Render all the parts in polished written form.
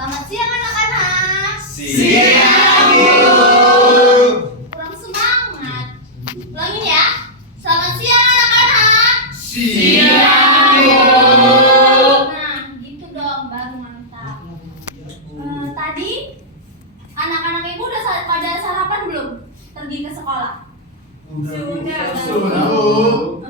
Selamat siang anak-anak. Siang, Bu. Kurang semangat. Ulangin ya. Selamat siang anak-anak. Siang, Bu. Nah, gitu dong, baru mantap. Tadi anak-anak ibu udah pada sarapan belum? Pergi ke sekolah? Sudah, Bu.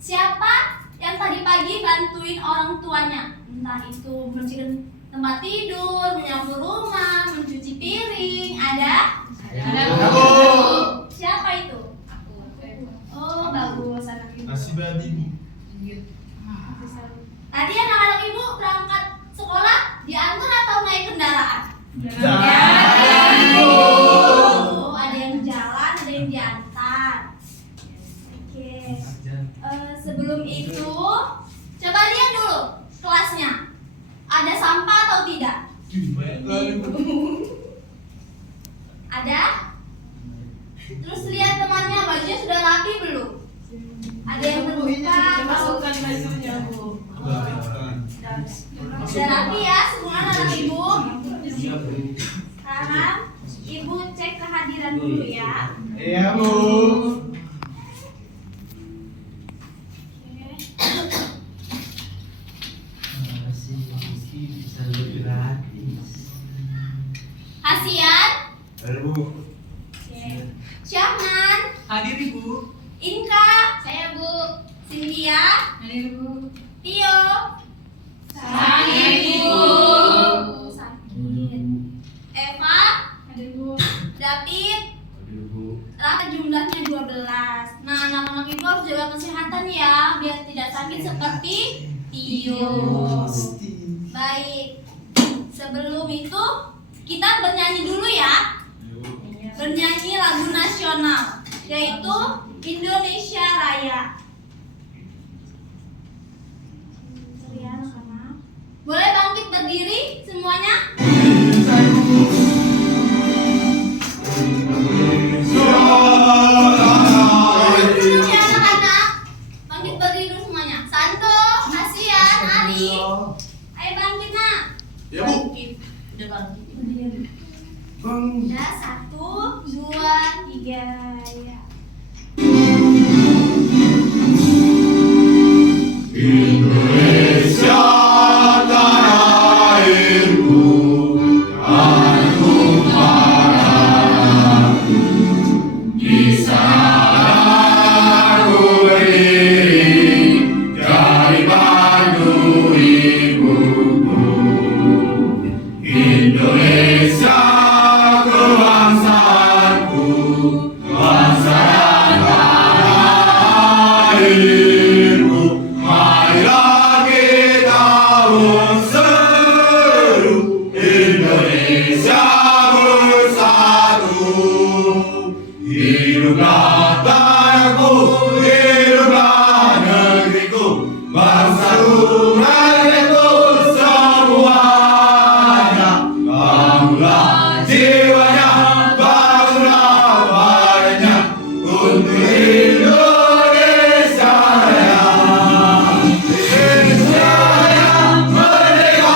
Siapa yang tadi pagi bantuin orang tuanya? Entah itu membersihkan tempat tidur, menyapu rumah, mencuci piring. Ada? Ada, Bu. Siapa itu? Oh, bagus anak ibu. Nasi babi, Bu. Tadi anak-anak ibu berangkat sekolah diantar atau naik kendaraan? Jalan, Bu. Oh, ada yang jalan, ada yang diantar. Oke. Sebelum itu, coba lihat dulu kelasnya. Ada sampah atau tidak? Banyak kali, Bu. Ada? Terus lihat temannya, bajunya sudah rapi belum? Ada yang terluka? Masukkan bajunya, Bu. Sudah rapi ya semua anak ibu? Iya, Bu. Sekarang ibu cek kehadiran dulu ya. Iya, Bu. Bisa lebih gratis. Hasian, Halo, Bu. Syahnan, Hadir, Ibu. Inka, saya Bu, Cynthia, Hadir, Bu. Tio, Hadir, Bu. Sakit. Eva, Hadir, Bu. David, Aduh, Bu. rata jumlahnya 12. Nah, anak-anak ibu harus jaga kesehatan ya, biar tidak sakit seperti Tio. Baik, sebelum itu kita bernyanyi dulu ya. Bernyanyi lagu nasional, yaitu Indonesia Raya. Boleh bangkit berdiri semuanya? Duduk ya anak-anak. Bangkit berdiri dulu semuanya. Santo, Kasian, Ari. Ayo bangkit nak. Ya, Bu. Bangkit. Udah bangkit. Udah, 1, 2, 3 ya. Indonesia tanah airku, aku marahku. Di sana aku berdiri, dari batu ibuku. Indonesia kebangsaanku, bangsa dan tanah airku. Marilah kita berseru, Indonesia bersatu. Hiduplah tanahku, hiduplah negeriku, bangsaku, rakyatku semuanya. Bangunlah jiwanya, bangunlah badannya, untuk Indonesia Raya. Indonesia Raya, merdeka,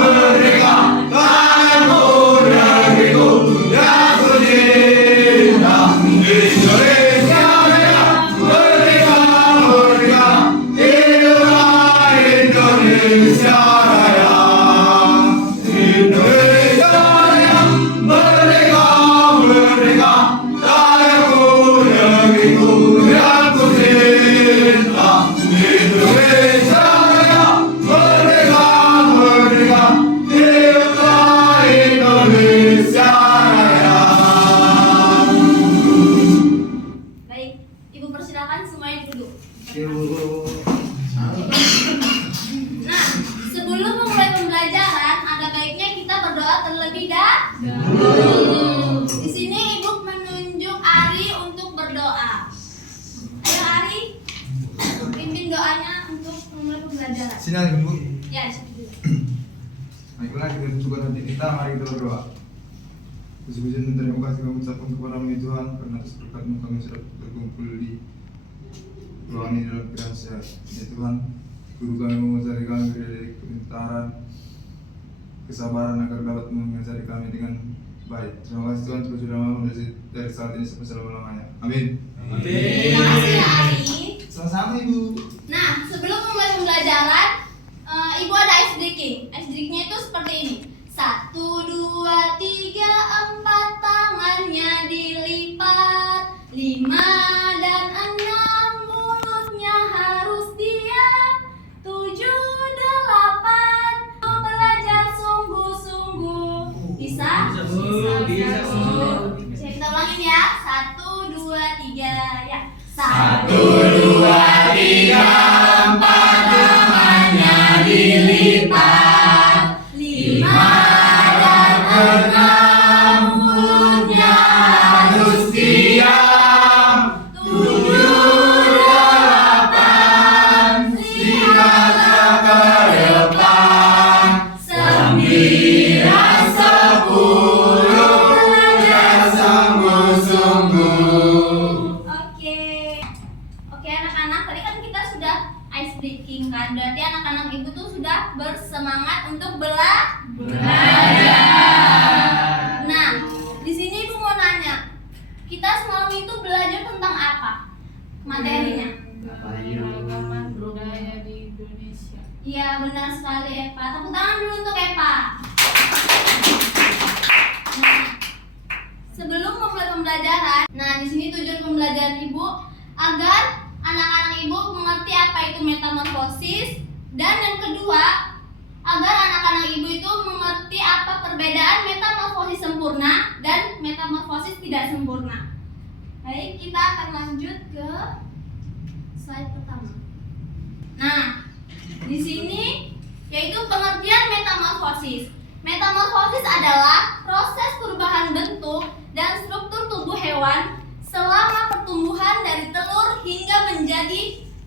merdeka, tanahku, negeriku, yang ku cinta. Indonesia Raya, merdeka, merdeka, hiduplah Indonesia Raya. Indonesia Raya, merdeka, merdeka, tanahku, negeriku, yang ku cinta. Indonesia Raya, merdeka, merdeka, hiduplah Indonesia Raya. Baik, ibu persilakan semuanya duduk. Nah, sebelum memulai pembelajaran, ada baiknya kita berdoa terlebih dahulu. Di sini ibu menunjuk Ari untuk berdoa. Ayo Ari, pimpin doanya untuk memulai pembelajaran. Sinyal Bu. Ya, situ dulu. Baiklah, kita tunjukkan hati kita, mari kita berdoa. Puji-pujian dan terima kasih kami ucapkan kepada-Mu ya Tuhan, karena atas berkat-Mu kami sudah berkumpul di ruangan ini dalam kerahasiaan. Ya Tuhan, guru kami mengajari kami dari kepintaran, kesabaran agar dapat mengajari kami dengan baik. Terima kasih Tuhan sudah mau dari saat ini sampai selama-lamanya. Amin. Terima kasih ya Ari. Sama-sama Ibu. Nah, sebelum memulai pembelajaran, Ibu ada ice breaking. Ice breakingnya itu seperti ini. 1, 2, 3, 4 tangannya dilipat. 5 dan 6 mulutnya harus diam. 7, 8 belajar sungguh-sungguh. Bisa? Bisa. Kita ulangin ya. 1, 2, 3 ya. 1, 2, 3, 4 tangannya dilipat. 5 dan 6 mulutnya harus diam. 7, 8 sikat ke depan. 9, 10 belajar sungguh-sungguh. Oke anak-anak, tadi kan kita sudah ice breaking kan. Berarti anak-anak ibu tuh sudah bersemangat untuk belajar. Nah, di sini ibu mau nanya, kita semalam itu belajar tentang apa materinya? Keragaman budaya di Indonesia. Iya benar sekali Eva. Tepuk tangan dulu untuk Eva. Nah, sebelum memulai pembelajaran, nah di sini tujuan pembelajaran ibu agar anak-anak ibu mengerti apa itu metamorfosis, dan yang kedua agar anak-anak ibu itu mengerti apa perbedaan metamorfosis sempurna dan metamorfosis tidak sempurna. Baik, kita akan lanjut ke slide pertama. Nah, di sini yaitu pengertian metamorfosis. Metamorfosis adalah proses perubahan bentuk dan struktur tubuh hewan selama pertumbuhan dari telur hingga menjadi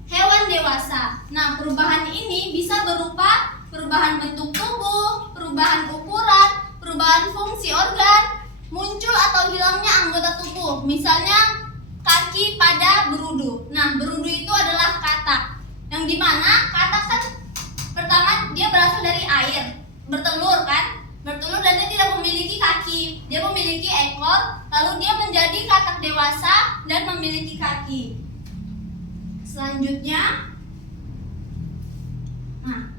hewan dewasa. Nah, perubahan ini bisa berupa perubahan bentuk tubuh, perubahan ukuran, perubahan fungsi organ, muncul atau hilangnya anggota tubuh. Misalnya kaki pada berudu. Nah, berudu itu adalah katak. Yang dimana katak kan pertama dia berasal dari air, bertelur kan? Bertelur dan dia tidak memiliki kaki. Dia memiliki ekor, lalu dia menjadi katak dewasa dan memiliki kaki. Selanjutnya, nah,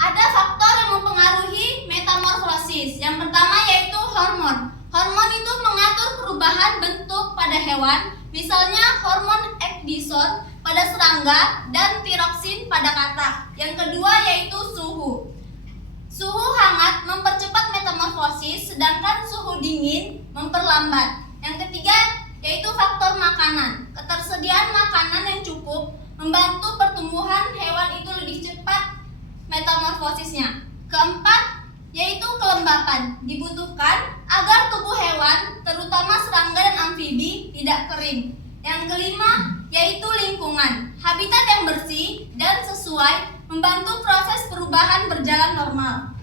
ada faktor yang mempengaruhi metamorfosis. Yang pertama yaitu hormon. Hormon itu mengatur perubahan bentuk pada hewan, misalnya hormon ecdysone pada serangga dan tiroksin pada katak. Yang kedua yaitu suhu. Suhu hangat mempercepat metamorfosis, sedangkan suhu dingin memperlambat. Yang ketiga yaitu faktor makanan. Ketersediaan makanan yang cukup membantu pertumbuhan hewan itu lebih cepat metamorfosisnya. Keempat yaitu kelembapan, dibutuhkan agar tubuh hewan, terutama serangga dan amfibi, tidak kering. Yang kelima yaitu lingkungan, habitat yang bersih dan sesuai membantu proses perubahan berjalan normal.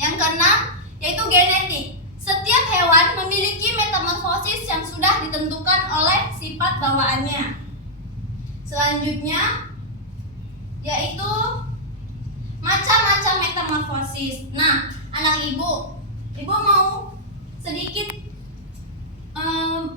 Yang keenam yaitu genetik. Setiap hewan memiliki metamorfosis yang sudah ditentukan oleh sifat bawaannya. Selanjutnya yaitu macam-macam metamorfosis. Nah, anak ibu mau sedikit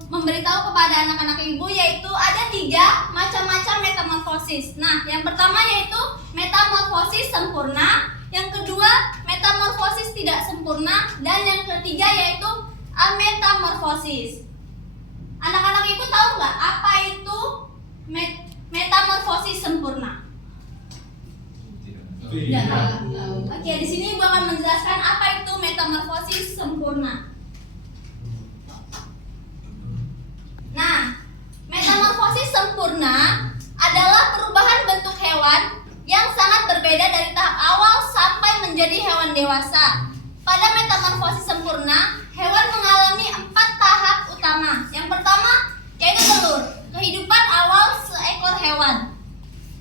memberitahu kepada anak-anak ibu yaitu ada 3 macam-macam metamorfosis. Nah, yang pertama yaitu metamorfosis sempurna, yang kedua metamorfosis tidak sempurna, dan yang ketiga yaitu ametamorfosis. Anak-anak ibu tahu nggak apa itu metamorfosis sempurna? Tidak tahu. Oke, di sini ibu akan menjelaskan apa itu metamorfosis sempurna. Nah, metamorfosis sempurna adalah perubahan bentuk hewan yang sangat berbeda dari tahap awal sampai menjadi hewan dewasa. Pada metamorfosis sempurna, hewan mengalami 4 tahap utama. Yang pertama yaitu telur, kehidupan awal seekor hewan.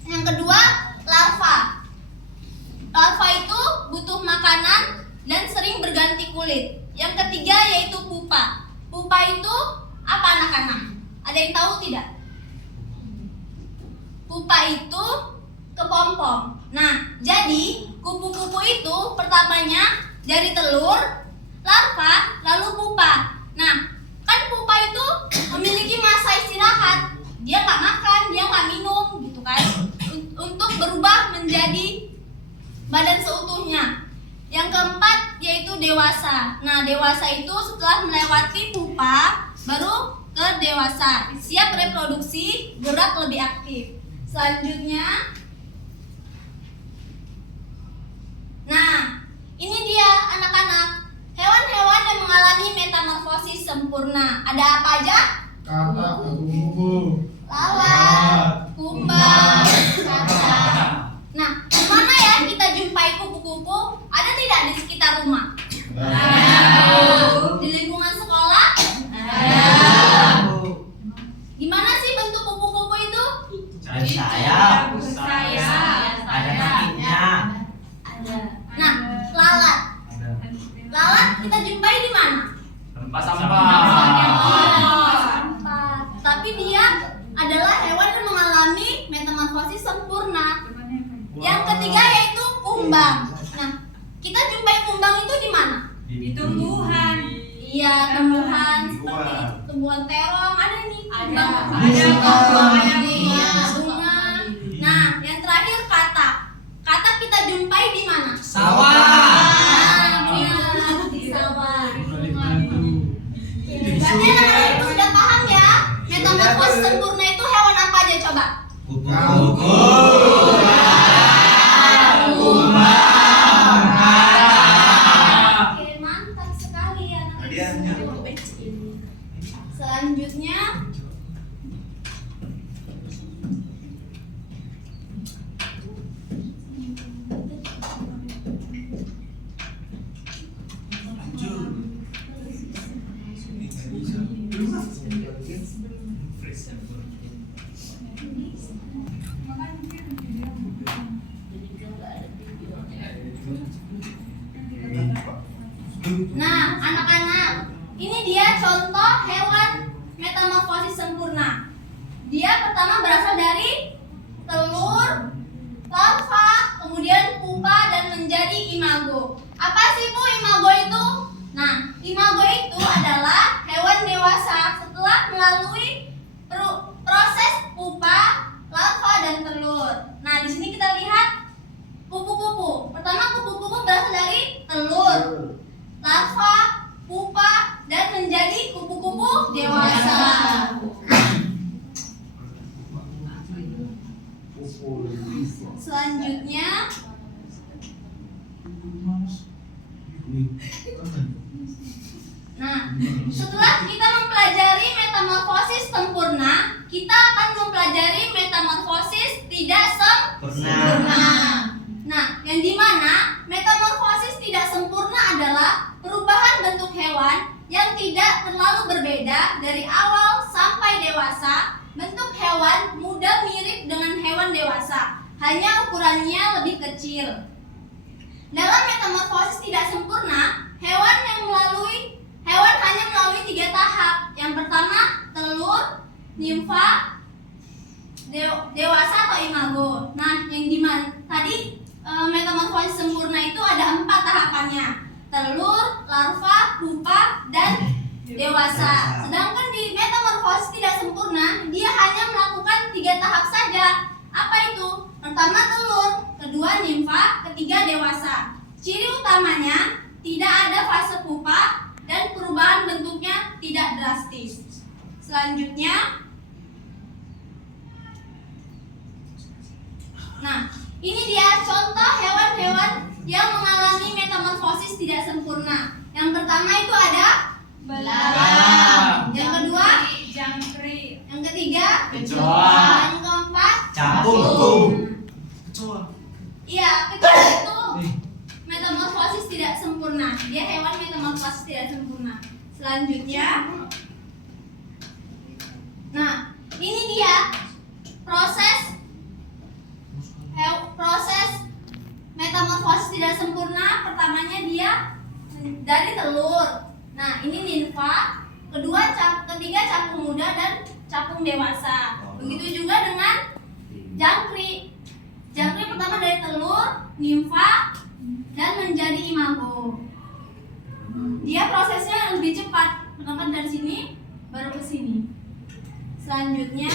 Yang kedua, larva. Larva itu butuh makanan dan sering berganti kulit. Yang ketiga yaitu pupa. Pupa itu apa anak-anak? Ada yang tahu tidak? Pupa itu kepompong. Nah, jadi kupu-kupu itu pertamanya dari telur, larva, lalu pupa. Nah, kan pupa itu memiliki masa istirahat. Dia nggak makan, dia nggak minum, gitu kan? Untuk berubah menjadi badan seutuhnya. Yang keempat yaitu dewasa. Nah, dewasa itu setelah melewati pupa baru ke dewasa, siap reproduksi, gerak lebih aktif. Selanjutnya, nah ini dia anak-anak, hewan-hewan yang mengalami metamorfosis sempurna. Ada apa aja? Kata kupu-kupu. Lalat, kumbang, katak. Nah, di mana ya kita jumpai kupu-kupu? Ada tidak di sekitar rumah? Di lingkungan sekolah? Gimana sih bentuk kupu-kupu itu? Saya. Ada kakinya. Ada. Nah, lalat. Lalat kita jumpai di mana? Tempat Sampah. Tapi dia adalah hewan yang mengalami metamorfosis sempurna. Yang ketiga yaitu kumbang. Nah, kita jumpai kumbang itu di mana? Di tumbuhan. Iya, tumbuhan seperti tumbuhan terong ada nih. Ada. Kumbang. Ada. Iya, bunga. Nah, yang terakhir katak. Katak kita jumpai di mana? Sawah. Nah, benar, di sawah. Berarti anak-anak itu sudah paham ya? Metamorfosis sempurna itu hewan apa aja coba? Kupu-kupu. Oke, mantap sekali anak-anak. Selanjutnya, nah anak-anak, ini dia contoh hewan metamorfosis sempurna. Dia pertama berasal dari telur, larva, kemudian pupa dan menjadi imago. Apa sih Bu imago itu? Nah, imago itu adalah hewan dewasa setelah melalui proses pupa, larva dan telur. Nah, di sini kita lihat kupu-kupu. Pertama kupu-kupu berasal dari telur, larva, pupa dan menjadi kupu-kupu dewasa. Selanjutnya, nah, setelah kita mempelajari metamorfosis sempurna, kita akan mempelajari metamorfosis tidak sempurna. Nah, yang dimana metamorfosis tidak sempurna adalah perubahan bentuk hewan yang tidak terlalu berbeda dari awal sampai dewasa. Bentuk hewan mudah mirip dengan hewan dewasa, hanya ukurannya lebih kecil. Dalam metamorfosis tidak sempurna, hewan hanya melalui 3 tahap. Yang pertama, telur, nimfa, dewasa atau imago. Nah, yang dimana tadi metamorfosis sempurna itu ada 4 tahapannya: telur, larva, pupa, dan dewasa. Sedangkan di metamorfosis tidak sempurna, dia hanya melakukan 3 tahap saja. Apa itu? Pertama telur, kedua nimfa, ketiga dewasa. Ciri utamanya tidak ada fase pupa dan perubahan bentuknya tidak drastis. Selanjutnya, nah ini dia contoh hewan-hewan yang mengalami metamorfosis tidak sempurna. Yang pertama itu ada Belalang. Yang kedua, Jangkrik. yang ketiga, Kecoa. yang keempat, Capung. iya, kecoa itu metamorfosis tidak sempurna. Dia hewan metamorfosis tidak sempurna. Selanjutnya, nah ini dia proses metamorfosis tidak sempurna. Pertamanya dia dari telur. Nah, ini nimfa, ketiga capung muda dan capung dewasa. Begitu juga dengan jangkrik. pertama dari telur, nimfa, dan menjadi imago. Dia prosesnya lebih cepat. Pertama dari sini, baru ke sini. Selanjutnya,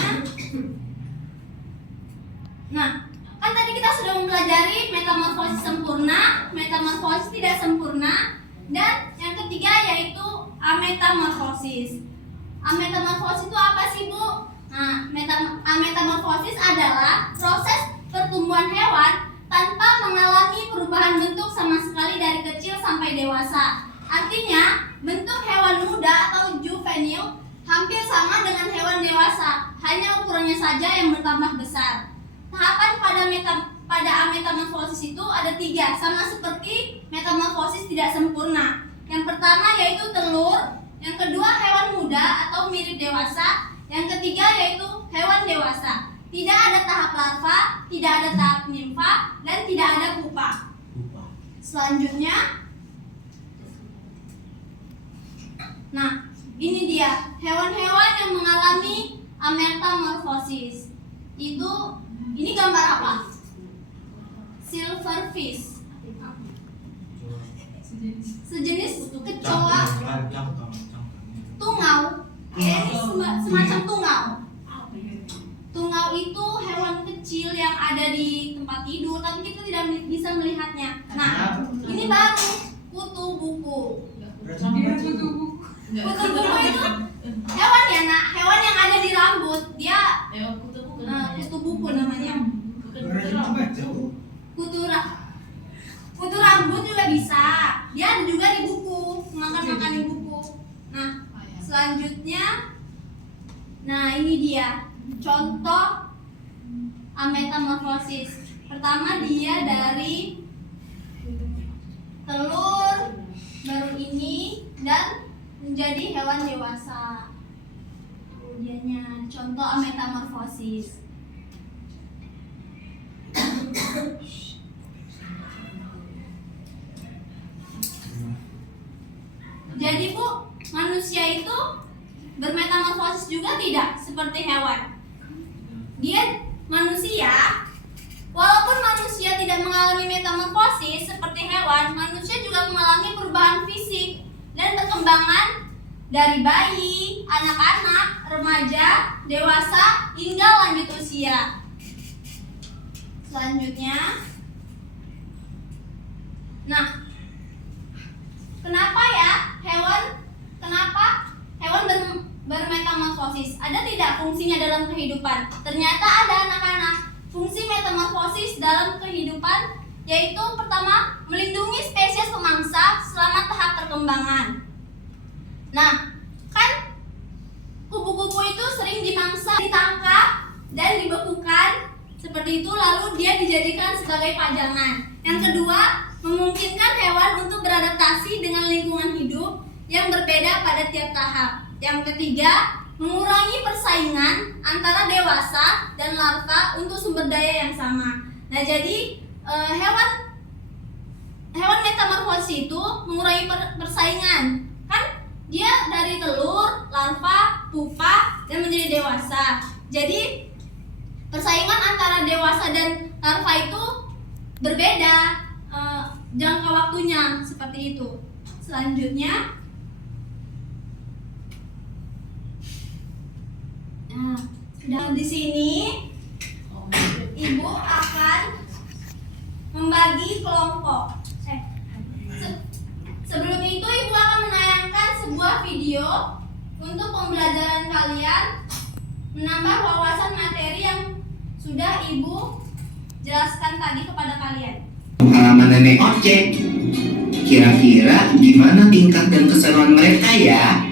nah, kan tadi kita sudah mempelajari metamorfosis sempurna, metamorfosis tidak sempurna, dan yang ketiga yaitu ametamorfosis. Ametamorfosis itu apa sih, Bu? Nah, ametamorfosis adalah proses pertumbuhan hewan tanpa mengalami perubahan bentuk sama sekali dari kecil sampai dewasa. Artinya, bentuk hewan muda atau juvenil hampir sama dengan hewan dewasa, hanya ukurannya saja yang bertambah besar. Tahapan pada ametamorfosis itu ada 3, sama seperti metamorfosis tidak sempurna. Yang pertama yaitu telur, yang kedua hewan muda atau mirip dewasa, yang ketiga yaitu hewan dewasa. Tidak ada tahap larva, tidak ada tahap nimfa, dan tidak ada pupa. Selanjutnya, nah, ini dia hewan-hewan yang mengalami ametamorfosis. Ini gambar apa? Silverfish. Sejenis kecoa tungau. Ini semacam tungau. Tungau itu hewan kecil yang ada di tempat tidur, tapi kita tidak bisa melihatnya. Nah, ini baru kutu buku. Kutu buku itu hewan ya, nak, hewan yang ada di rambut. Dia kutu buku namanya. Kutu rambut juga bisa. Dia ada juga di buku, makan di buku. Nah, selanjutnya, nah ini dia contoh ametamorfosis. Pertama dia dari telur, baru ini, dan menjadi hewan dewasa. Kemudiannya contoh ametamorfosis. Jadi Bu, manusia itu bermetamorfosis juga tidak seperti hewan. Dia manusia, walaupun manusia tidak mengalami metamorfosis seperti hewan, manusia juga mengalami perubahan fisik dan perkembangan dari bayi, anak-anak, remaja, dewasa, hingga lanjut usia. Selanjutnya, nah, kenapa hewan bermetamorfosis? Ada tidak fungsinya dalam kehidupan? Ternyata ada, anak-anak. Fungsi metamorfosis dalam kehidupan yaitu pertama, melindungi spesies pemangsa selama tahap perkembangan. Nah, kan kupu-kupu itu sering dimangsa, ditangkap dan dibekukan seperti itu, lalu dia dijadikan sebagai pajangan. Yang kedua, memungkinkan hewan untuk beradaptasi dengan lingkungan hidup yang berbeda pada tiap tahap. Yang ketiga, mengurangi persaingan antara dewasa dan larva untuk sumber daya yang sama. Nah, jadi hewan metamorfosis itu mengurangi persaingan. Kan dia dari telur, larva, pupa, dan menjadi dewasa. Jadi persaingan antara dewasa dan larva itu berbeda jangka waktunya, seperti itu. Selanjutnya, nah, di sini Ibu akan membagi kelompok. Sebelum itu Ibu akan menayangkan sebuah video untuk pembelajaran kalian, menambah wawasan materi yang sudah Ibu jelaskan tadi kepada kalian. Pengalaman nenek ojek. Kira-kira gimana tingkat dan keseruan mereka ya?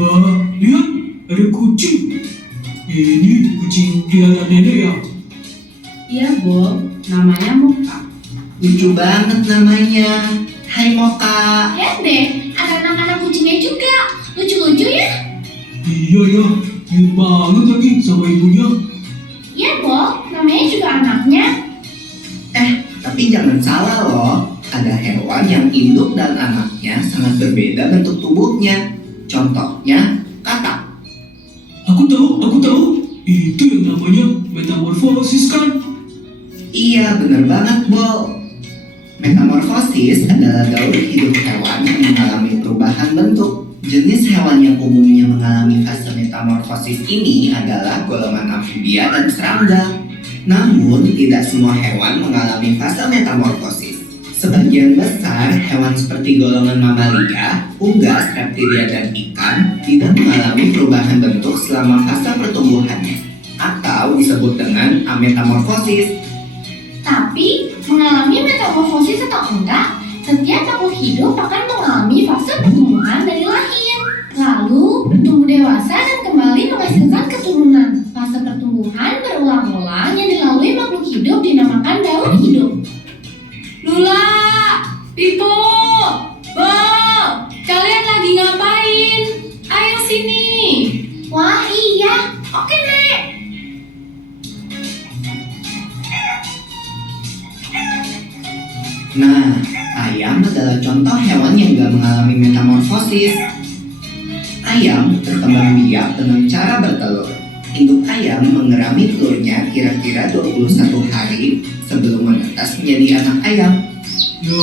Wah, lihat, ada kucing. Ini kucing piara nenek ya? Iya, Bob. Namanya Moka. Lucu banget namanya. Hai Moka. Lihat deh, ada anak-anak kucingnya juga. Lucu-lucu ya? Iya ya, mirip banget lagi sama ibunya. Iya, Bob. Namanya juga anaknya. Tapi jangan salah loh. Ada hewan yang induk dan anaknya sangat berbeda bentuk tubuhnya. Contohnya, katak. Aku tahu. Itu yang namanya metamorfosis kan? Iya, benar banget, Bo. Metamorfosis adalah daur hidup hewan yang mengalami perubahan bentuk. Jenis hewan yang umumnya mengalami fase metamorfosis ini adalah golongan amfibia dan serangga. Namun, tidak semua hewan mengalami fase metamorfosis. Sebagian besar hewan seperti golongan mamalia, unggas, reptilia, dan ikan tidak mengalami perubahan bentuk selama fase pertumbuhannya, atau disebut dengan ametamorfosis. Tapi, mengalami metamorfosis atau enggak, setiap makhluk hidup akan mengalami fase pertumbuhan dari lahir. Lalu, bertumbuh dewasa dan kembali menghasilkan keturunan. Fase pertumbuhan berulang-ulang yang dilalui makhluk hidup dinamakan daur hidup. Lula, Pipo, Bo, kalian lagi ngapain? Ayo sini. Wah iya, oke Nek. Nah, ayam adalah contoh hewan yang gak mengalami metamorfosis. Ayam berkembang biak dengan cara bertelur. Induk ayam mengerami telurnya kira-kira 21 hari sebelum menetas menjadi anak ayam. Yo,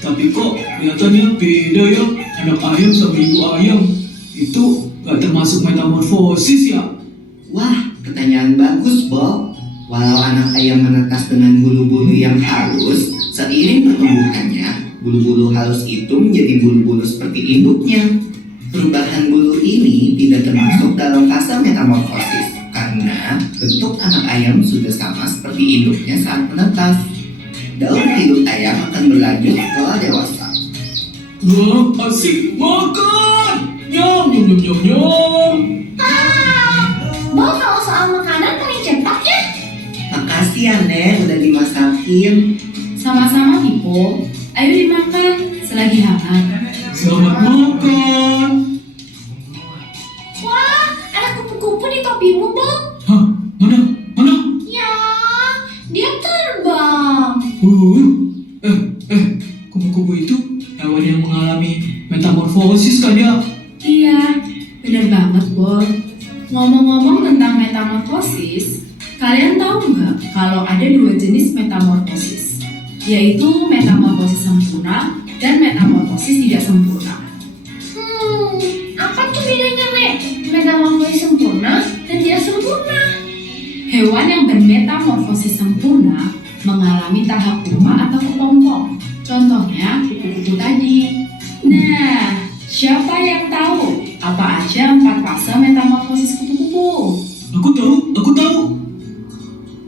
tapi kok kelihatannya beda ya anak ayam sama ibu ayam. Itu gak termasuk metamorfosis ya? Wah, pertanyaan bagus, Bob. Walau anak ayam menetas dengan bulu-bulu yang halus, seiring pertumbuhannya, bulu-bulu halus itu menjadi bulu-bulu seperti induknya. Perubahan bulu ini tidak termasuk dalam fase metamorfosis karena bentuk anak ayam sudah sama seperti induknya saat menetas. Daur hidup ayam akan berlanjut setelah dewasa. Wah, asik makan. Nyam, nyam, nyam, nyam, nyam. Bo, kalau soal makanan paling cepat ya. Makasih ya, Nek, udah dimasakin. Sama-sama, Pipo. Ayo dimakan selagi hangat. Selamat makan. Wah, ada kupu-kupu di topimu, Bo. Hah, mana? Ya, dia terbang. Kupu-kupu itu hewan yang mengalami metamorfosis kan ya? Iya, bener banget, Bo. Ngomong-ngomong tentang metamorfosis, kalian tahu nggak kalau ada dua jenis metamorfosis, yaitu metamorfosis sempurna dan metamorfosis tidak sempurna. Apa tuh bedanya, Nek? Metamorfosis sempurna dan tidak sempurna. Hewan yang bermetamorfosis sempurna mengalami tahap pupa atau kepompong. Contohnya kupu-kupu tadi. Nah, siapa yang tahu apa aja 4 fase metamorfosis kupu-kupu? Aku tahu.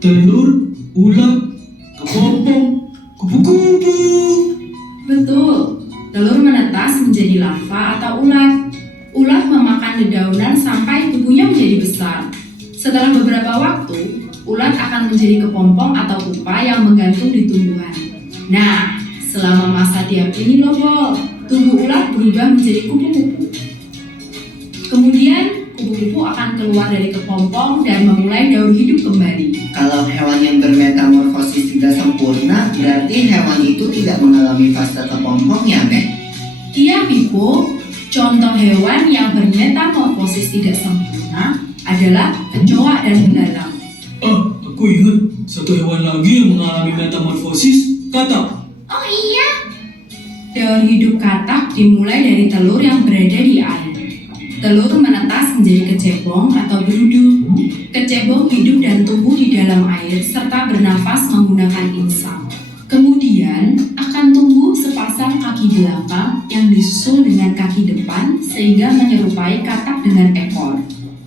Telur, ulat, kepompong, kupu-kupu. Betul, telur menetas menjadi larva atau ulat. Ulat memakan dedaunan sampai tubuhnya menjadi besar. Setelah beberapa waktu, ulat akan menjadi kepompong atau pupa yang menggantung di tumbuhan. Nah, selama masa diam ini loh, Bo, tubuh ulat berubah menjadi kupu-kupu. Kemudian, kupu-kupu akan keluar dari kepompong dan memulai daur hidup kembali. Kalau hewan yang bermetamorfosis tidak sempurna, berarti hewan itu tidak mengalami fase kepompong ya, Nek? Iya, Pipo. Contoh hewan yang bermetamorfosis tidak sempurna adalah kecoa dan belalang. Aku ingat satu hewan lagi yang mengalami metamorfosis, katak. Oh iya, Daur hidup katak dimulai dari telur yang berada di air. Telur menetas menjadi kecebong atau berudu. Kecebong hidup dan tumbuh di dalam air serta bernafas menggunakan insang. Kemudian akan tumbuh sepasang kaki belakang yang disusul dengan kaki depan sehingga menyerupai katak dengan ekor.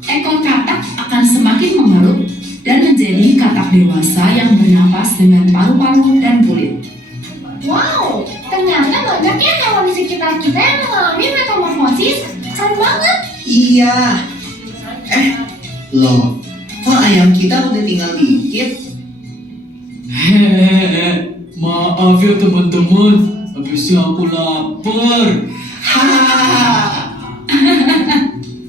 Ekor katak akan semakin mengerut dan menjadi katak dewasa yang bernafas dengan paru-paru dan kulit. wow, ternyata banyak ya hewan di sekitar kita yang mengalami metamorfosis. Keren banget. Iya. Loh, kok ayam kita udah tinggal dikit? Hehehe, maaf ya teman-teman, habisnya aku lapar.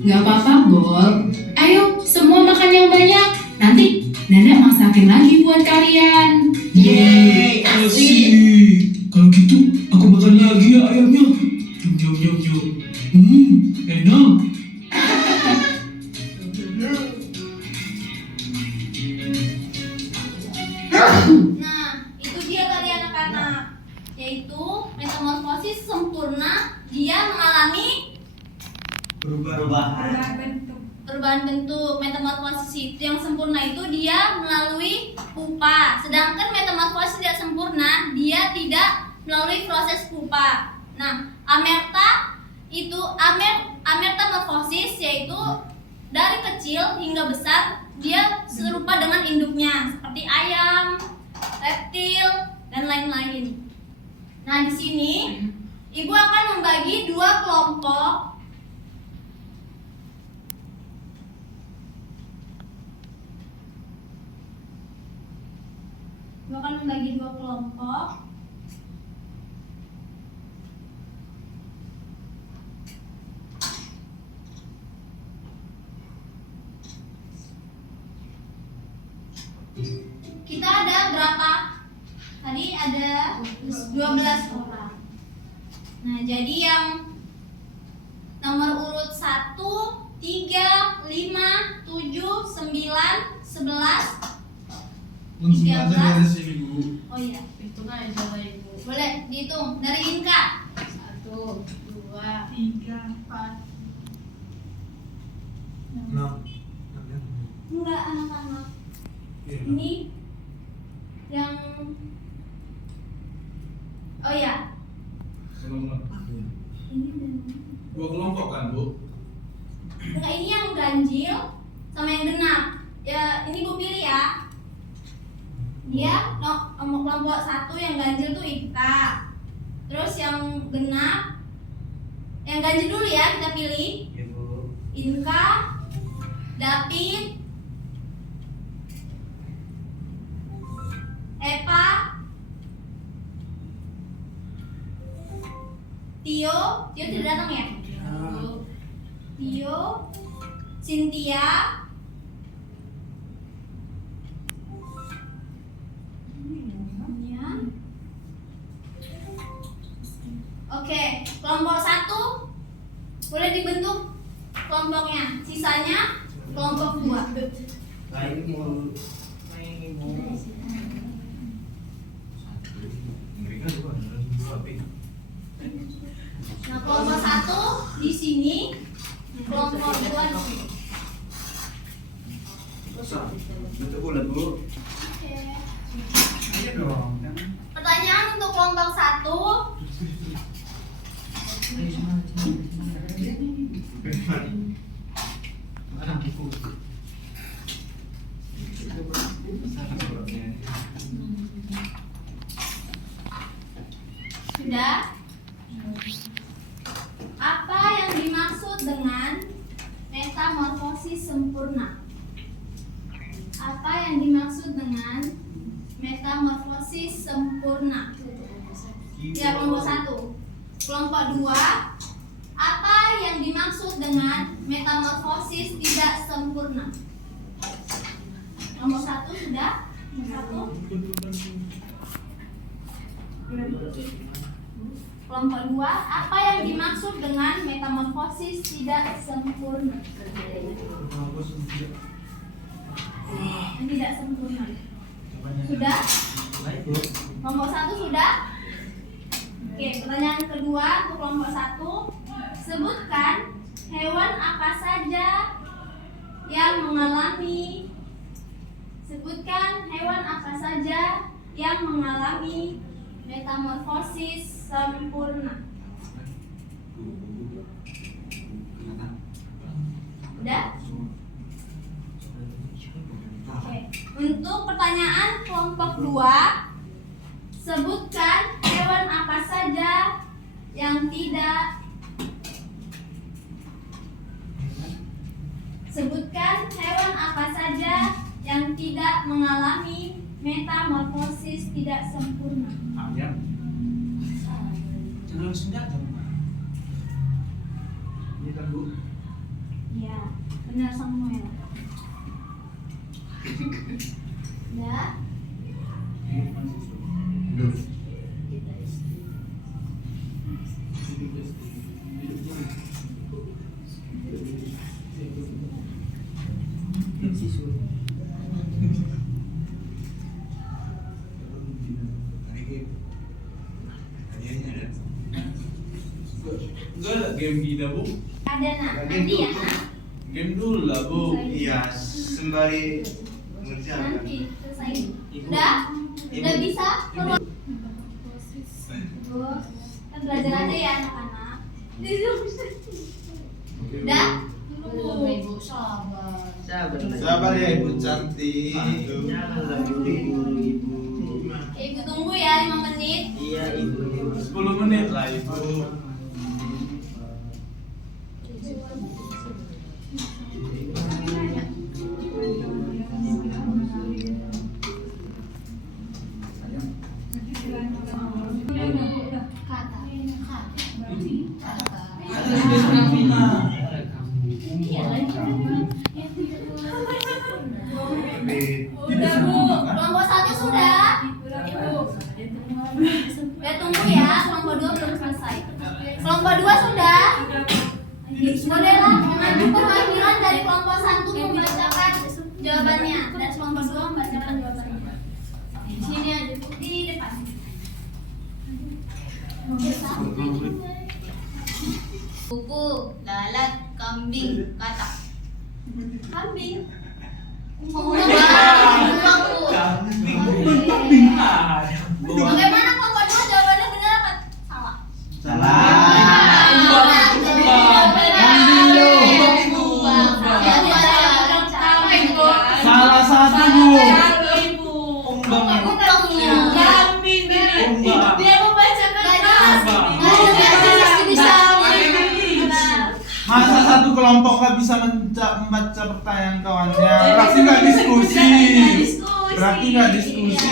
Gak apa-apa, Bol. Ayo, semua makan yang banyak. Nanti Nenek masakin lagi buat kalian. Yeay, Asik. Kalau gitu, aku makan lagi ya ayamnya. Nyum nyum nyum nyum. Enak. sempurna, dia mengalami Perubahan. perubahan bentuk. Metamorfosis yang sempurna itu dia melalui pupa, sedangkan metamorfosis tidak sempurna dia tidak melalui proses pupa. Nah, ametamorfosis yaitu dari kecil hingga besar dia serupa dengan induknya seperti ayam, reptil, dan lain-lain. Nah, di sini Ibu akan membagi dua kelompok. Ibu akan membagi dua kelompok. Kita ada berapa? Tadi ada 12 orang. Nah, jadi yang nomor urut 1, 3, 5, 7, 9, 11. Langsung aja 13. dari sini, Bu. Oh iya, Hitung aja lah Ibu. boleh dihitung dari Inka. 1, 2, 3, 4. 6. Enggak, anak-anak. Iya. Ini yang oh ya, ini dan Dua kelompok kan, Bu? enggak, ini yang ganjil sama yang genap. Ya, ini Bu pilih ya. Dia nomor kelompok 1 yang ganjil tuh Ika. Terus yang genap, yang ganjil dulu ya kita pilih. Ibu. Inka, David, Eva, Tio tidak datang ya? Tio, Cynthia, Oke, kelompok 1 boleh dibentuk kelompoknya, sisanya kelompok 2. Baik, mau main Ibu. Nah, kelompok 1 di sini, kelompok 2 di sini. Bentuk bulat, Bu. Oke. Iya dong. Pertanyaan untuk kelompok 1. Sudah? Apa yang dimaksud dengan metamorfosis sempurna? Apa yang dimaksud dengan metamorfosis sempurna? Ya, kelompok 1. Kelompok 2. Apa yang dimaksud dengan metamorfosis tidak sempurna? Kelompok 1 sudah? Kelompok 1. Kelompok 2, apa yang dimaksud dengan metamorfosis tidak sempurna? Tidak sempurna. Sudah? Baik, Bu. Kelompok 1 sudah? Oke, pertanyaan kedua untuk kelompok 1. Sebutkan hewan apa saja yang mengalami metamorfosis sempurna. Udah? Oke. Untuk pertanyaan kelompok 2, sebutkan hewan apa saja yang tidak mengalami metamorfosis tidak sempurna. Ayam. Jangan langsung datang. Ini kan, Bu. Iya, benar Samuel. Udah? Enggak ada game kita, Bu. Ada nak, Game nanti ya dulu. nak. Game dulu lah, Bu. Iya, sembari mengerjakan. Nanti selesai. Udah? Udah bisa? Perlu. Kan belajar aja ya anak-anak. Udah? Belum ibu, sabar. Sabar ya ibu cantik. Janganlah dulu ibu. Ibu tunggu ya 5 menit. Iya ibu. 10 menit lah, Ibu. Kata. Udah Bu, kelompok 1 sudah. Ibu. Ya tunggu ya, kelompok 2 belum selesai. Kelompok 2 sudah. Bolehlah mengaju perwakilan dari kelompok 1 membacakan jawabannya dan kelompok 2 membacakan jawabannya. Sini aja di depan. Buku, lalat, kambing, katak. Kambing. Bagaimana kelompok 2 jawabannya benar apa salah? Salah satu, Bu. Dia membacakan Masa satu kelompok nggak bisa membaca pertanyaan kawannya? Berarti nggak diskusi. Berarti nggak diskusi.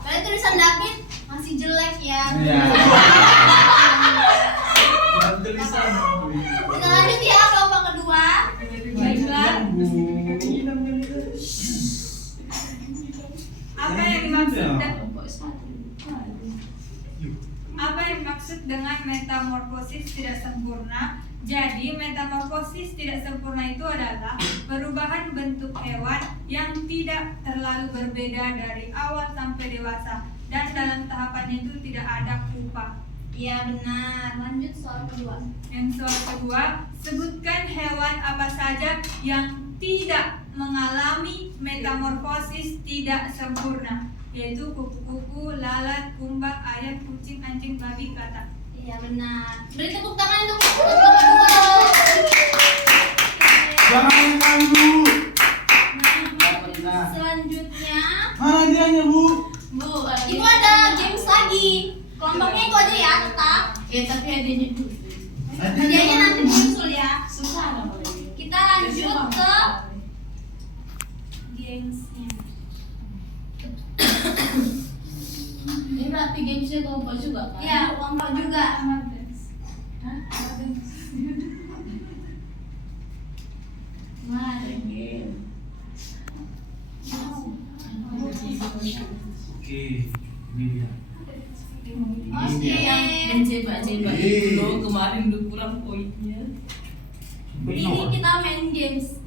Kalian tulisan David masih jelek ya. Iya. Bukan tulisan. Kita lanjut ya kelompok kedua. Baiklah. Apa yang dimaksud dengan metamorfosis tidak sempurna? Jadi, metamorfosis tidak sempurna itu adalah perubahan bentuk hewan yang tidak terlalu berbeda dari awal sampai dewasa dan dalam tahapannya itu tidak ada pupa. Iya benar. Lanjut soal kedua. Yang soal kedua, sebutkan hewan apa saja yang tidak mengalami metamorfosis tidak sempurna, yaitu kupu-kupu, lalat, kumbang, ayam, kucing, anjing, babi, katak. Iya benar. Beri tepuk tangan untuk kelompok kedua. Jangan mengganggu. Selanjutnya, Mana dianya, Bu? Bu, itu ada games lagi. Kelompoknya itu aja ya tetap. Ya tapi adanya dulu. Hadiahnya nanti muncul ya. Susah nggak boleh. Kita lanjut ke gamesnya. Ini berarti gamesnya kelompok juga kan? Iya, kelompok juga. Mana game? Oke, ini dia. Oke. Mencoba-coba itu loh, kemarin udah kurang poinnya. Ini kita main games.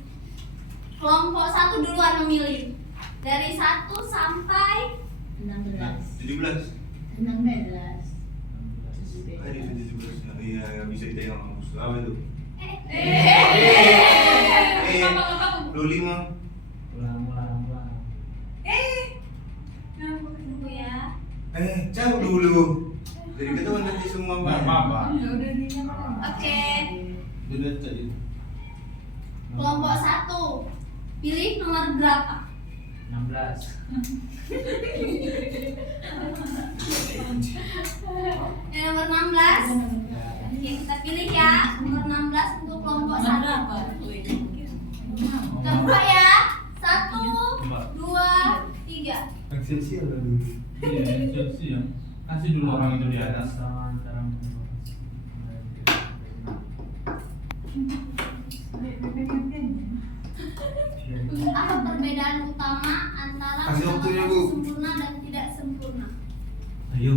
Kelompok 1 duluan memilih. Dari 1 sampai 16. 17. 16. Hari 17. Iya, bisa ditengok kampus. Apa itu? Lu 5. Ulang. Tunggu ya. Jawab dulu. Jadi ketahuan nanti semua Nggak apa-apa. Oke. Sudah tadi. Kelompok 1. Pilih nomor berapa? 16. Yang nomor 16. Oke, kita pilih ya. Nomor 16 untuk kelompok 1. Kita buka ya. 1, 2, 3. Esensial lah dulu. Iya, siap. Kasih dulu orang itu di atas. Apa perbedaan utama antara Kasih waktunya, Bu. sempurna dan tidak sempurna? Ayo.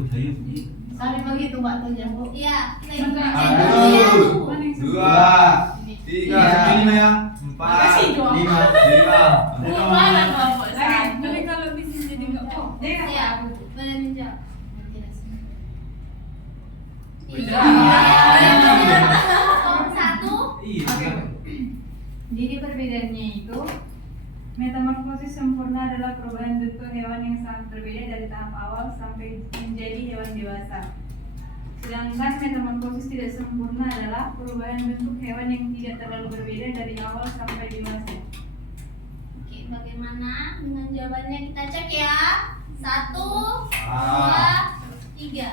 Saling begitu Mbak Tanya Bu. Iya, kita Satu. ikut. 1, 2, 3, sampai 5 ya. 4, Makasih, dong. 5. Mana kelompok satu? Tapi kalau bisnis jadi nggak Iya, boleh menjawab. Tidak sempurna. Iya. presidennya itu, metamorfosis sempurna adalah perubahan bentuk hewan yang sangat berbeda dari tahap awal sampai menjadi hewan dewasa. Sedangkan metamorfosis tidak sempurna adalah perubahan bentuk hewan yang tidak terlalu berbeda dari awal sampai dewasa. Oke, bagaimana dengan jawabannya? Kita cek ya. 1, 2, 3.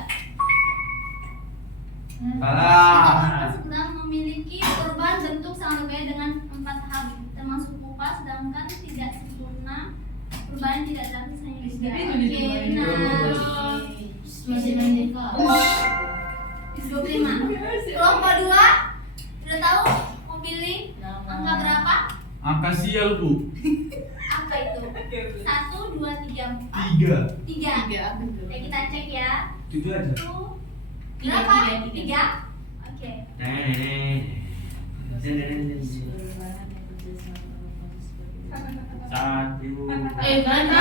Salah. Sedang memiliki perubahan bentuk sangat berbeda dengan 4 hal, termasuk pupa, sedangkan tidak sempurna. Perubahan tidak drastis hanya 3. Oke, benar. Masih banyak kok. 25. Kelompok 2 sudah tahu mau pilih angka berapa? Angka sial, Bu. Angka itu 1, 2, 3, 4. 3. 3. Oke, kita cek ya. 7 aja. Itu berapa? 3. Oke. Satu. Jadi kami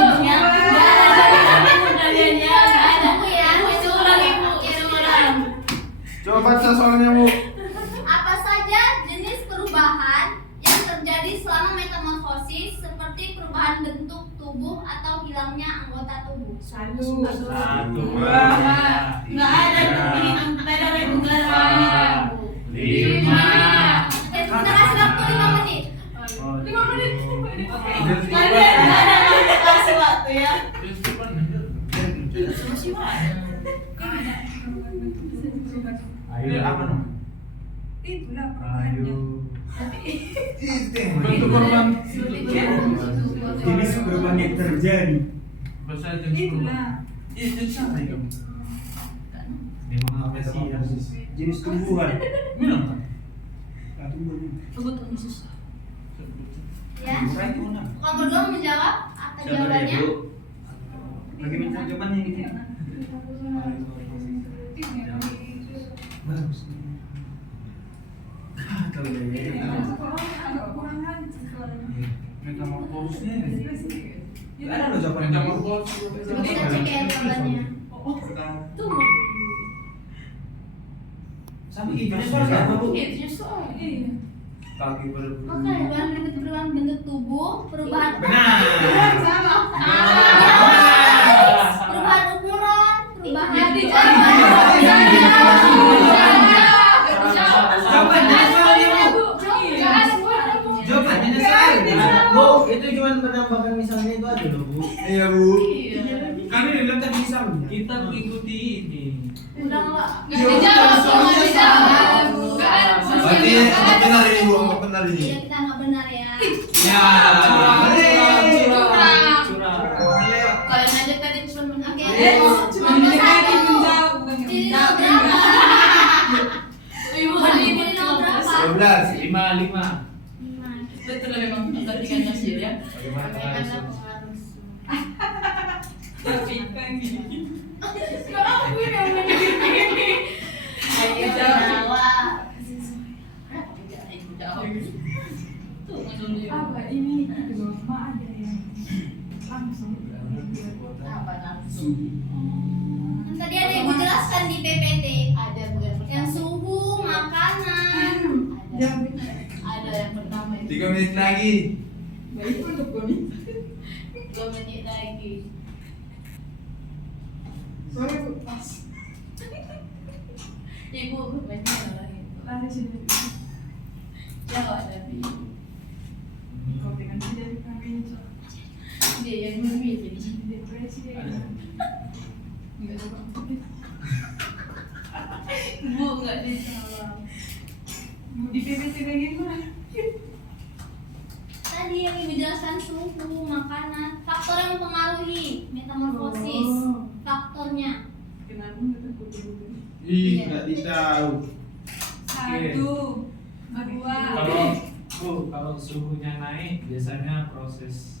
hitungnya. Kaliannya ada Bu ya. Itu lagi Bu. Coba baca soalnya, Bu. Apa saja jenis perubahan yang terjadi selama metamorfosis, seperti perubahan bentuk tubuh atau hilangnya anggota tubuh? 1. Nggak ada beda reguler. 5. Kita kasih waktu 5 menit. 5 menit. Kasih waktu ya. Ayo. Apa namanya? Itulah perubahannya. Ayo. Bentuk korban. Jenis perubahan yang terjadi. Bahasa jenis korban. Itulah. Iya, jenis apa itu? Memang apa sih yang jenis tumbuhan? Minum kan? Ya. Kelompok 2 menjawab apa jawabannya? Lagi minta jawabannya gitu. Bagus. Kalau Agak kurang hancur soalnya. Metamorfosisnya ini. ada loh jawabannya. Metamorfosis. Coba kita cek ya jawabannya. Tuh. Sampai gini soalnya apa, Bu? Iya. Kaki berbentuk. Perubahan bentuk tubuh, perubahan Benar. Sama. perubahan ukuran, perubahan Jawabannya soalnya. Bu, itu cuma menambahkan misalnya itu aja loh, Bu. Iya, Bu. Kami udah bilang tadi misalnya. Kita mengikuti ini. udah enggak? Berarti apa benar ini, Bu? Apa benar ini? Iya, kita nggak benar ya. Ya. Kalian aja tadi cuma oke. Cuma lagi menjawab bukan Pilih menjawab. berapa? Ibu pilih berapa? 12. 5. Betul memang kepentingan hasil ya. Bagaimana harus? Ayo jawab. Apa ini? Itu Ma ada yang langsung. Kan tadi ada yang dijelaskan di PPT. Ada yang suhu, makanan. Ada yang pertama itu. 3 menit lagi. Baik untuk kami. 2 menit lagi. Sorry Bu, pas. Ibu banyak lagi. Lari sini. Jawab tapi Kau dengan tidak kami dia yang memilih. depresi. Bu nggak dijawab. Di PPT kayak gitu lah. Tadi yang ibu jelaskan suhu, makanan, faktor yang mempengaruhi metamorfosis, faktornya. Kenapa nggak tahu? Ih, nggak ditahu. 1, 2. Kalau suhunya naik biasanya proses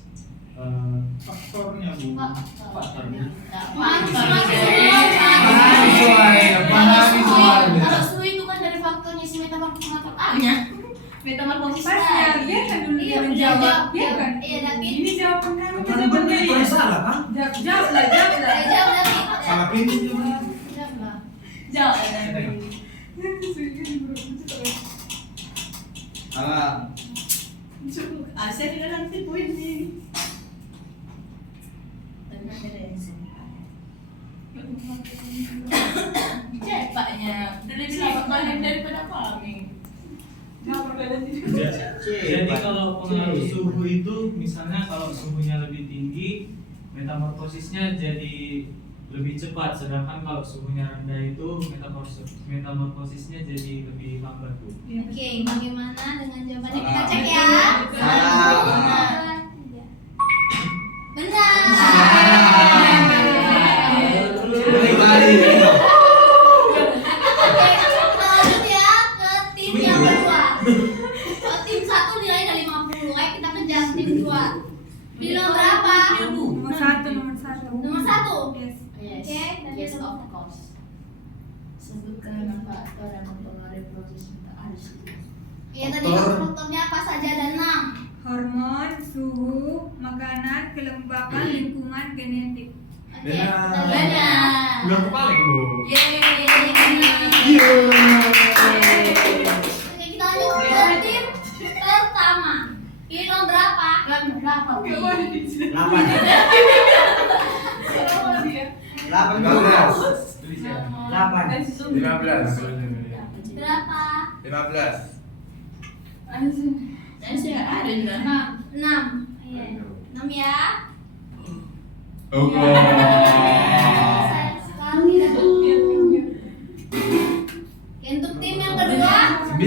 Faktornya, Bu. faktornya. Pahami soalnya. Kalau suhu itu kan dari faktornya si metamorfosis-nya. Metamorfosis. Pas ya, dia kan dulu Iya, dia menjawab. iya, Iya kan? iya, David. Ini jawaban kami. Bukan benar itu salah kan? Jawab lah, jawab lah. Jawab David. Salah pilih juga. Jawab lah. Jawab David. Salah. Saya tidak nanti poin ini. Cepatnya, udah lebih balik daripada kami. Jadi kalau pengaruh suhu itu, misalnya kalau suhunya lebih tinggi, metamorfosisnya jadi lebih cepat, sedangkan kalau suhunya rendah itu metamorfosisnya jadi lebih lambat, Bu. Oke, bagaimana dengan jawabannya? Kita cek ya. Salah. Benar. Oke, kita lanjut ya ke tim yang kedua. Tim 1 nilai dari 50. Ayo kita kejar tim 2. Bilang berapa? Nomor 1, nomor 1. Nomor 1. Yes. Oke, Yes, of course. Sebutkan faktor yang mempengaruhi proses metabolisis. Iya, tadi faktornya apa saja ada 6. Hormon, suhu, makanan, kelembapan, lingkungan, genetik. Oke, kita lihat ya. Udah kepala Bu. Yeay. Oke, kita lanjut ke tim pertama. Pilih nomor berapa? Berapa? 15. Berapa? 15. Saya ada juga 6. Iya. 6 ya. Sayang sekali dah. Oke, untuk tim yang kedua 9.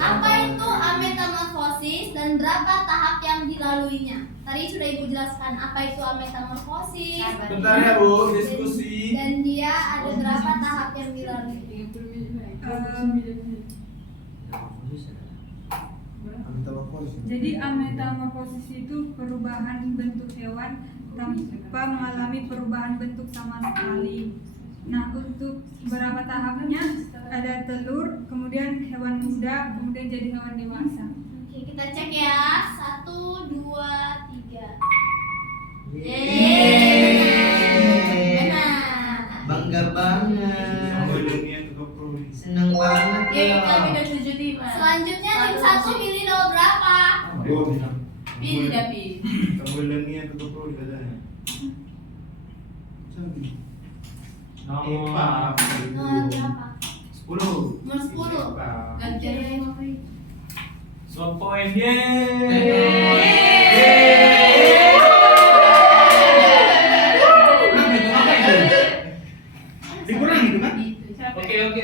Apa itu ametamorfosis dan berapa tahap yang dilaluinya? Tadi sudah Ibu jelaskan apa itu ametamorfosis. Bentar ya Bu, diskusi. Dan dia ada berapa tahap yang dilalui? Jadi ametamorfosis itu perubahan bentuk hewan tanpa mengalami perubahan bentuk sama sekali. Nah, untuk beberapa tahapnya ada telur, kemudian hewan muda, kemudian jadi hewan dewasa. Oke, kita cek ya. 1, 2, 3. Benar. Bangga banget. Seneng banget ya. Selanjutnya tim 1 pilih nomor berapa? Pilih tapi. Nomor berapa? 10. Nomor 10. Gantian So point, yeay.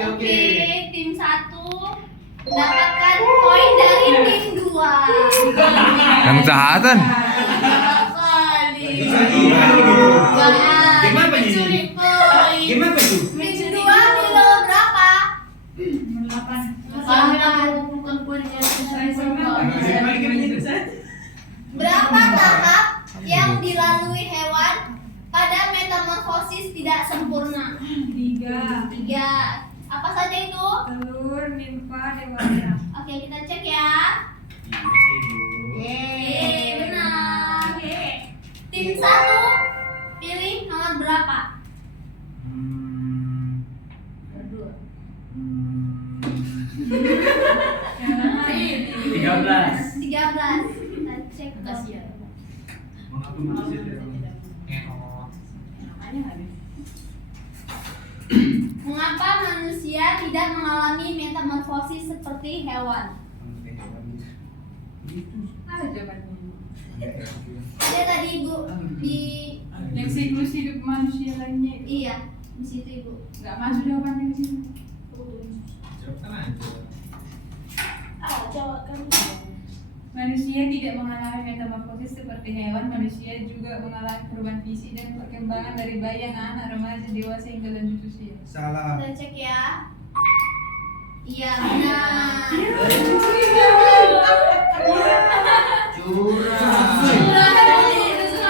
Oke, tim 1 mendapatkan poin dari tim 2. Yang kejahatan. Gimana mencuri poin? Gimana itu? Tim 2 pilih nomor berapa? Bukan poin Berapa tahap yang dilalui hewan pada metamorfosis tidak sempurna? 3. 3. Apa saja itu? Telur, nimfa, dewasa. Oke, kita cek ya. Yeay, benar. Tim 1 pilih nomor berapa? 13. 13. Kita cek. Kasih ya. Mengapa manusia tidak mengalami metamorfosis seperti hewan? Ada jawabannya. Ada tadi Ibu di Yang siklus hidup manusia lainnya itu. iya, di situ Ibu. Nggak masuk jawabannya ke sini. Manusia tidak mengalami metamorfosis seperti hewan. Manusia juga mengalami perubahan fisik dan perkembangan dari bayi, anak, remaja, dewasa hingga lanjut usia. Salah. Kita cek ya. Iya, benar.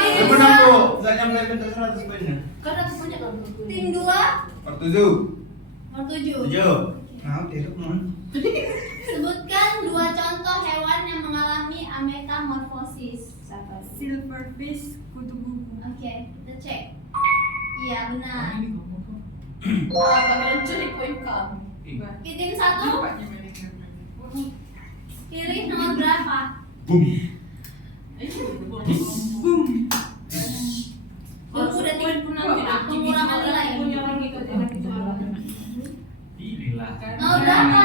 Yang menang Bu. Saya nyampe minta 100 poinnya. Karena punya kalau Tim 2 Pertujuh. nomor 7. 7. Nah, tidak mon. Sebutkan 2 contoh hewan yang mengalami ametamorfosis. Silverfish, kutu buku. Oke, kita cek. Iya, benar. apa mencuri poin kamu? Tim 1 kiri nomor berapa? Boom. Tunggu detik pengurangan nilai. Inilah. Nomor berapa?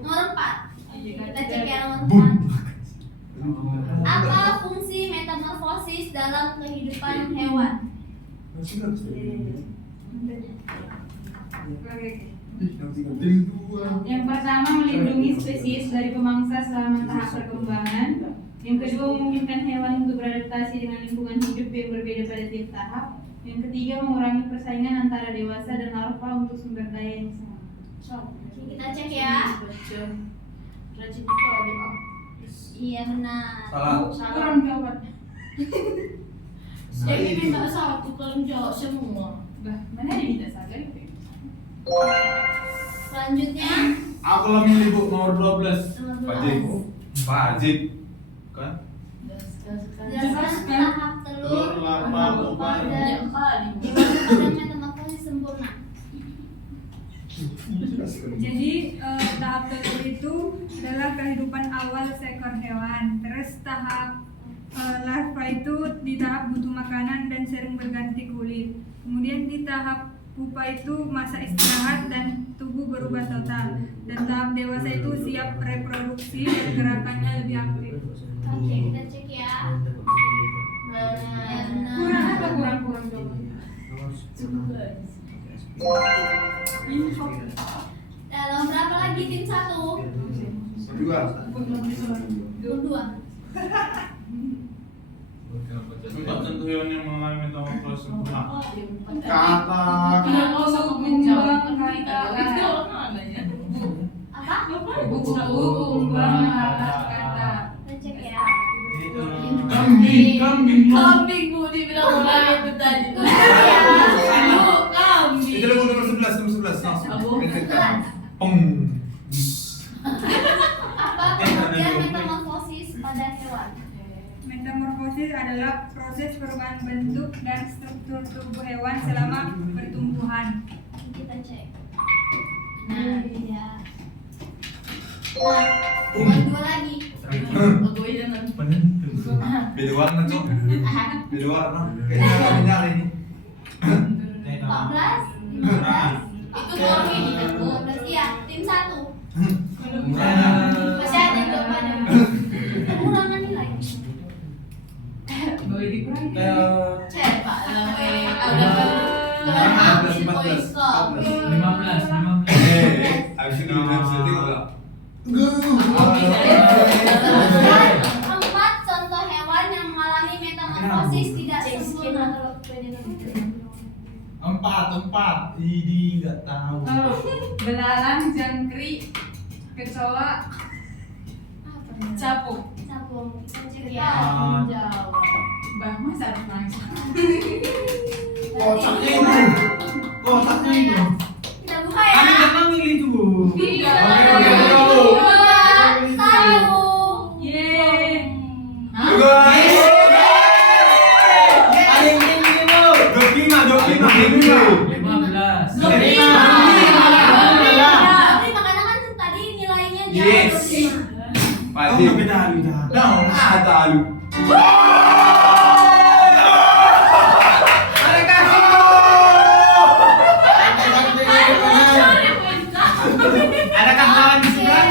Nomor 4. Kita cek ya nomor 4. Apa fungsi metamorfosis dalam kehidupan hewan? Yang pertama melindungi spesies dari pemangsa selama tahap perkembangan. Yang kedua memungkinkan hewan untuk beradaptasi dengan lingkungan hidup yang berbeda pada tiap tahap. Yang ketiga mengurangi persaingan antara dewasa dan larva untuk sumber daya yang sama. Kita cek ya. Iya benar. Kurang jawab. Jadi minta satu kalau jawab semua. Bah, mana dia minta saja itu? Selanjutnya Aku lah milih bu nomor 12. Wajib. Kan? jelaskan tahap telur, larva, pupa, dan pada metamorfosis sempurna. Jadi tahap telur itu adalah kehidupan awal seekor hewan. Terus tahap larva itu di tahap butuh makanan dan sering berganti kulit. Kemudian di tahap pupa itu masa istirahat dan tubuh berubah total. Dan tahap dewasa itu siap reproduksi dan gerakannya lebih aktif. Oke, kita cek ya. Kurang apa kurang jawab? Dalam berapa lagi tim 1? Berdua. Untuk tentu hewan yang mengalami metamorfosis sempurna. Kata menjawab Apa? buku kata. Kita cek ya. Kambing. Bu dibilang mulai itu tadi. Kambing. Itu lagu nomor 11. Peng. Apa pengertian metamorfosis pada hewan? Metamorfosis adalah proses perubahan bentuk dan struktur tubuh hewan selama pertumbuhan. Kita cek. Nah, iya. Nah, dua lagi. Beda warna cok. Beda warna. Kayaknya nyala ini. 14, 15. Itu Tommy. 12 iya, tim 1. Masih ada jawabannya. Pengurangan nilai. boleh dikurangi. Cek Pak, udah 15. Abis itu udah bisa tengok gak? Empat contoh hewan yang mengalami metamorfosis tidak sempurna. Empat. Ini nggak tahu. Belalang, jangkrik, kecoa, capung. Capung. Kita cek ya. Jawab. Bah, masa harus nangis? Kotaknya itu. Kita buka ya. Kan milih tuh. 3, Oke. 2, 1. Yeay. Guys. Ada yang ini lo. 15. Tapi makanya kan tadi nilainya jauh. Yes. Pasti. Tahu. Adakah kawan di sebelah?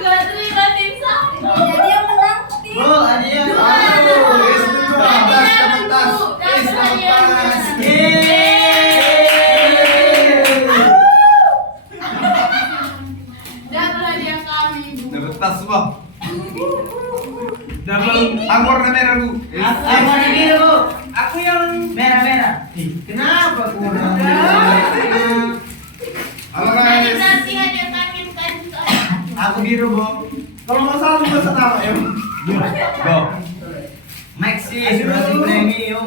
Gak terima tim 1. Jadi yang menang tim Bro, ada yang dapat hadiah kami, Bu. Dapat tas bang. Dapat Aku warna merah bu. Aku warna biru. Aku yang merah-merah. Kenapa aku warna merah? Jadi berarti hadiah kami bukan Aku biru, Bu. Kalau nggak salah juga setara ya. Go. Maxis masih premium.